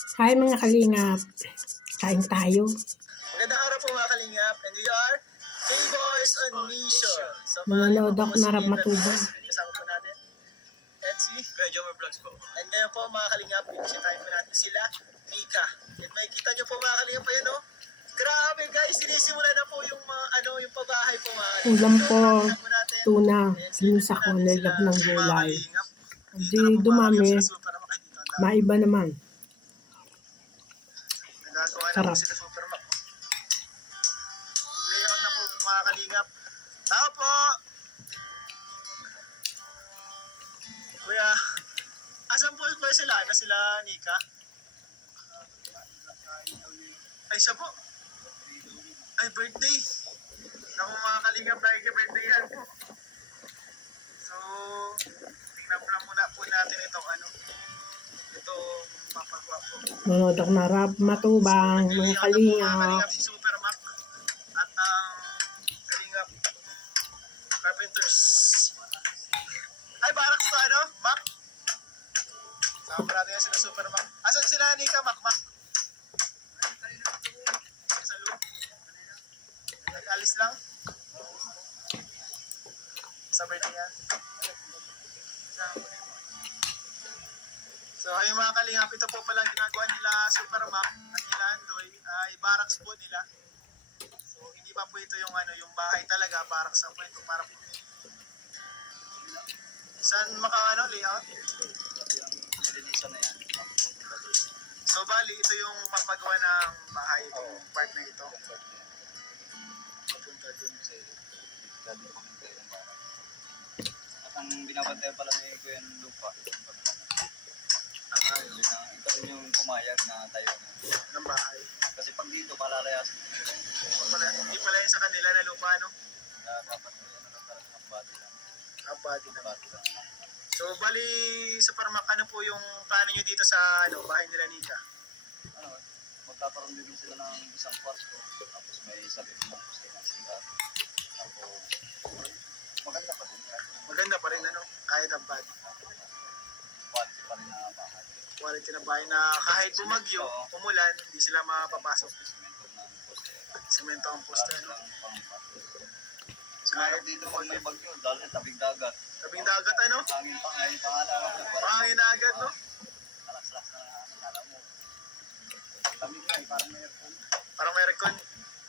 Hi mga kalingap, kain tayo. Magandang araw po mga kalingap, and we are K-Boys on Mission. So, Nanonood ako na Rap Matubang. Kasama po natin. Let's see. Kuya Jomer Vlogs po. And ngayon po mga kalingap, ibisitahin po natin sila, Mika. And may kita nyo po mga kalingap pa yun, no? Grabe guys, sinisimula na po yung yung pabahay po mga kalingap. Ulam ko, tuna, sinusa ko, nilagap ng gulay. Hindi dumami, maiba naman. Sarap. Layout na po mga kalingap. Tao po! Kuya, asan po sila? Na sila Nika? Ay, siya po. Ay, birthday. Naku mga kalingap, dahil kay birthday yan po. So, tingnan muna po natin itong itong papagawa po. Nanonood ako na Rap Matubang, mga kalingap. Si Super Mac at ang Kalingap Carpenters. Ay, barracks to Mac? Sama pa natin yan sila Super Mac. Asan sila Nika, Mac? Sa loob. Nag-alis lang. Sa birthday yan. So ayun mga kalingap, ito po pala ginagawa nila Super Mac at nila Andoy ay barracks po nila. So hindi pa po ito yung yung bahay talaga, barracks na po ito para po. Saan layout? So bali, ito yung papagawa ng bahay, itong part na ito. Papunta dun sa at ang binabantayan pala ni Kuya ng lupa. Ito rin yung pumayag na tayo ng bahay. kasi pag dito palalayasin Hindi pala yun sa kanila na lupa, no? na dapat lang talaga ng body lang. Abadi na. So bali, Super Mac, ano po yung plano nyo dito sa bahay nila Nika? Magkakaroon din sila ng isang kwarto tapos may sabi mo kung sila ng sila. Tapos maganda pa rin. Maganda pa rin kahit abadi. Quality pa rin na bahay. Quality na bahay na kahit bumagyo, umulan, hindi sila mapapasok. Semento ang poste, Kahit dito pag may bagyo, dahil tabing dagat. Tabing dagat, Hangin pa ngayon pangalan. Pangangin na agad, no? Alas-alas na alam mo. Tabing nga, parang may aircon. Parang may recon.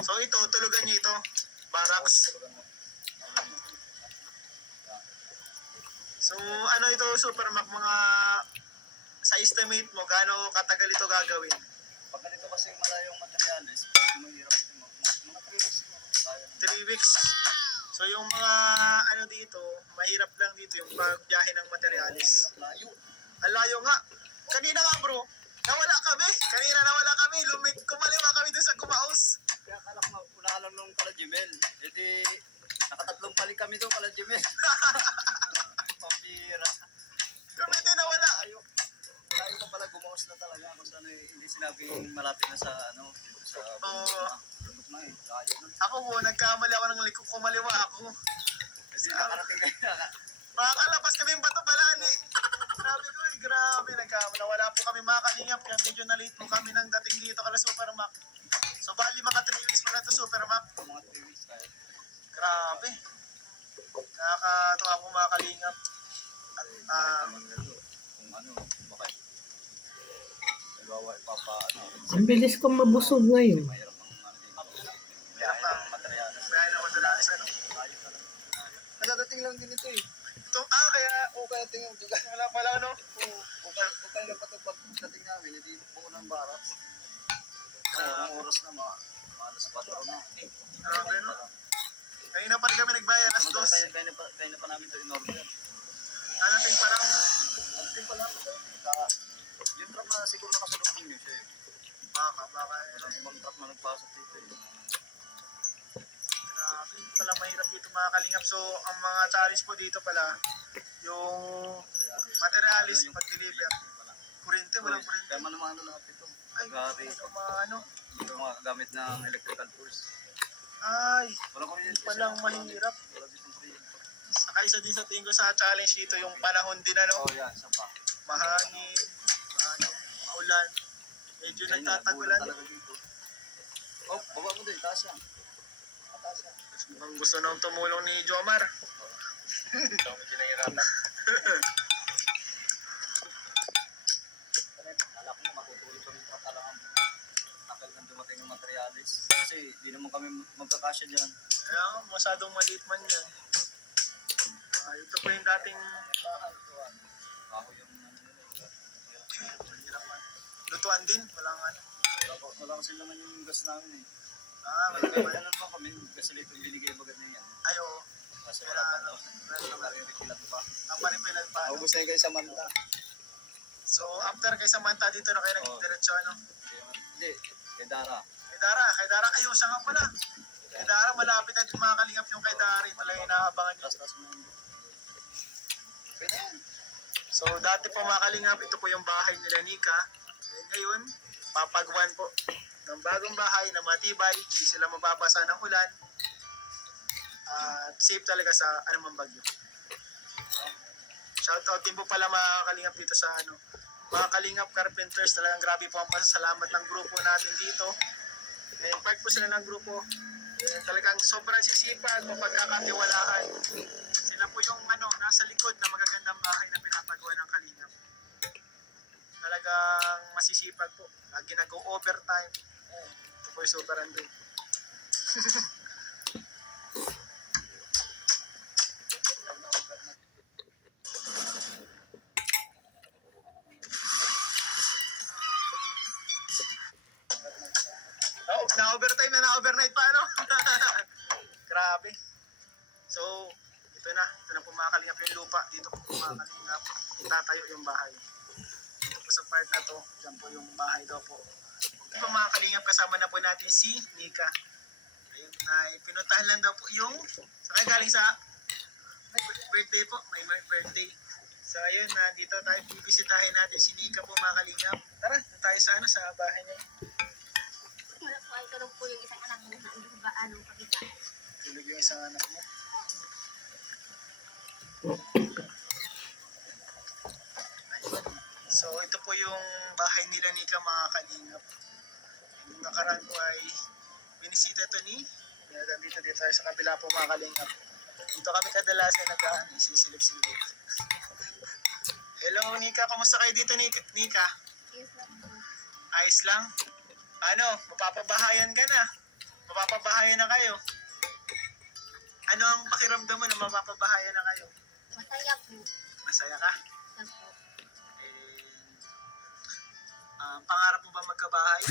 So ito, tulugan nyo ito. Barracks. So ito, Super Mac, mga sa estimate mo, gaano katagal ito gagawin? Pag ganito kasi malayong materialis, mahirap ito. Mga 3 weeks siguro. 3 weeks. So yung mga dito, mahirap lang dito yung pagbiyahe ng materialis. Layo. Ang layo nga. Kanina nga bro, nawala kami. Kumaliwa kami dun sa Gumaos. Kaya akala ko una lang nung Kalajimel. E di, nakatatlong balik kami doon Kalajimel. Pambira. Kami din nawala. Layo ka pala, Gumaos na talaga. Kasi hindi sinabing malapit na sa sa bundok na eh. Layo na. Ako po, nagkamali ako ng likod. Kumaliwa ako. Kasi nakarating kayo na. Makakalabas kami yung bato palani. Sabi ko, grabe, nawala po kami mga kalingap, kaya medyo na-late po kami ng dating dito kala Super Mac. So bali mga 3 weeks pa na ito Super Mac. Mga 3 weeks tayo. Grabe. Nakakatuwa po mga kalingap. At Kung bakit? Halimbawa, Ang bilis kong mabusog ngayon. mahirap ang materialis. kaya na madalas Layo ka lang. Nadadating lang din ito eh. Ito, kaya Kaya tingnan ko. wala pala Okay lang pa ito pagdating namin, hindi buo ng barak. Ang oras na alas 4 na. Grabe Kanina pa rin kami nagbayad, alas 2. Kaya na pa namin ito in-order. Nalating pa lang. Ating pa lang. Yung truck na siguro nakasunod ninyo siya eh. Baka. Walang ibang truck na nagpasok dito eh. Grabe, pala mahirap dito mga kalingap. So, ang mga challenge po dito pala, yung materialis pag-deliver. Kurente, walang kurente. Kaya manumano lahat ito. Ay, Grabe. ito mga gamit ng electrical tools. Ay, Wala ko rin palang mahirap. Wala ditong kuryente. Saka isa din sa tingin ko sa challenge dito, yung panahon din Oh, yan, isa pa. mahangin, maulan. Medyo Kaya nga, nagtatagulan. kulang talaga dito. Oh, baba mo din, taas yan. Taas yan. Ang gusto nang tumulong ni Jomar. Ito, medyo nahihirapan. Kala ko matutulog kami pa talagang akal nang dumating ng materialis. Kasi di naman kami magkakasya dyan. Kaya masyadong maliit man yan. Ito po yung dating bahay. Ako yung Lutuan din. Walang ano. wala kasi naman yung gas namin eh. Walang naman. Ano naman kami, kasi ito binigay bagad na yan. Ayo. Kasi wala pa daw. Wala rin refilat pa. Ang panipilan pa. Ano? August na yung kayo sa Manta. So, after kay Samantha, dito na kayo nag-diretso, ano? Hindi, kay Dara. Kay Dara. Ayun, siya nga pala. Kay Dara, malapit na din mga kalingap yung kay Dara. Talaga yung inaabangan niyo. Tas mo. Pwede yan. So, dati po mga kalingap, ito po yung bahay nila Nika. And ngayon, papagawan po ng bagong bahay na matibay. Hindi sila mababasa ng ulan. At safe talaga sa anumang bagyo. Shoutout din po pala mga kalingap dito sa ano. Mga kalingap carpenters, talagang grabe po ang pasasalamat ng grupo natin dito. And part po sila ng grupo. And talagang sobrang sisipag, mapagkakatiwalaan. Sila po yung ano, nasa likod na magagandang bahay na pinapagawa ng kalingap. Talagang masisipag po. Lagi nag-overtime. Ito po yung super andun. Oh, na-overtime na na-overnight pa, ano? Grabe. So, ito na po mga kalingap yung lupa. Dito po mga kalingap, itatayo yung bahay. Dito po sa part na to, dyan po yung bahay daw po. Ito po mga kalingap, kasama na po natin si Nika. Ayun, pinuntahan lang daw po yung, saka galing sa birthday po, may birthday. So ayun, nandito tayo, bibisitahin natin si Nika po mga kalingap. Tara, tayo sa ano, sa bahay niya. Wala po ay tulog po yung isang anak mo na hindi ba ano pakita. Tulog yung isang anak mo. Ayun. So ito po yung bahay nila Nika mga kalingap. Yung nakaraan po ay binisita ito ni dito tayo sa kabila po mga kalingap. Dito kami kadalasan nag-sisilip-silip. Hello Nika, kamusta kayo dito Nika? Yes lang po. Ayos lang? Ano, mapapabahayan ka na? Mapapabahayan na kayo? Ano ang pakiramdam mo na mapapabahayan na kayo? Masaya po. Masaya ka? Yan po. Pangarap mo ba magkabahay?